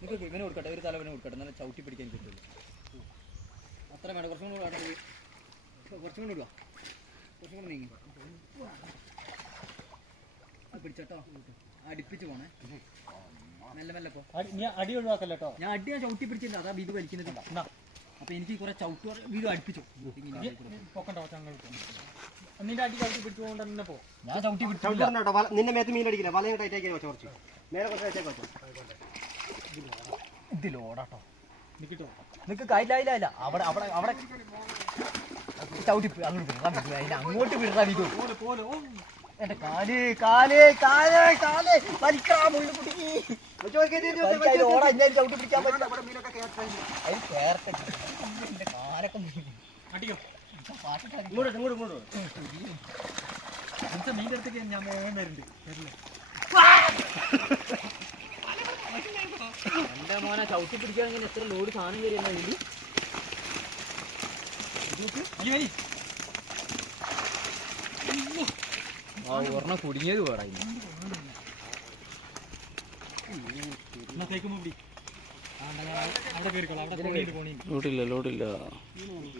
നിങ്ങൾക്ക് ഇവന് കൊടുക്കട്ടെ, ഒരു തലവനെ കൊടുക്കട്ടെ, നല്ല ചവിട്ടി പിടിക്കാൻ പറ്റുള്ളൂ. അത്ര വേണ്ട, കുറച്ചും കൂടെ കാട്ടുന്നത്, കുറച്ചും കൂടെ ഇടുക, കുറച്ചും കൂടെ നീങ്ങി പിടിച്ചോട്ടോ. അടുപ്പിച്ച് പോണേ, മെല്ലെ മെല്ലെ പോ. അടി ഒഴിവാക്കല്ലോ കേട്ടോ. ഞാൻ അടി ചവിട്ടി പിടിച്ചിട്ടുണ്ട്, അതാ വീട് വലിക്കുന്നില്ല. അപ്പൊ എനിക്ക് കുറെ ചവിട്ട് വീട് അടുപ്പിച്ചു പൊക്കണ്ടോ ചങ്ങൾക്ക്. നിന്റെ അടി ചവിട്ടി പിടിച്ചുകൊണ്ട് തന്നെ പോ. ഞാൻ ചവിട്ടി പിടിച്ചു. നിന്റെ മേത്ത് മീൻ അടിക്കില്ല, വലയും ടൈറ്റാക്കി വെച്ചോ, കുറച്ച് നേരെ കുറച്ച് ടൈറ്റാക്കി വെച്ചോ. ഇതിലോടാട്ടോ നിൽക്കിട്ടോ. നിനക്ക് കായില്ല അവിടെ അവിടെ അവിടെ ചവിട്ടി അങ്ങോട്ട് വിടാ വീട്. എന്റെ കാല് കാല് കാല് കാല് വലിക്കാൻ മുള്ളു കുടുങ്ങി. ഓടാ ഞാൻ ചവിട്ടി പിടിക്കാൻ പറ്റില്ല. അതിന് കേരട്ടെ എന്റെ കാലൊക്കെ അടിക്കോ മീൻ്റെ അടുത്തേക്ക് ഞാൻ വേഗം വരുന്നുണ്ട്. എന്റെ മോനെ ചവിട്ടി പിടിക്കുകയാണെങ്കിൽ എത്ര ലോഡ് സാധനം കയറിയെന്നാ ഇതിൽ. ഒരെണ്ണം കുടുങ്ങിയത് പോടാ. അവിടെ കയറിക്കോളാം. അവിടെ ലോഡില്ല.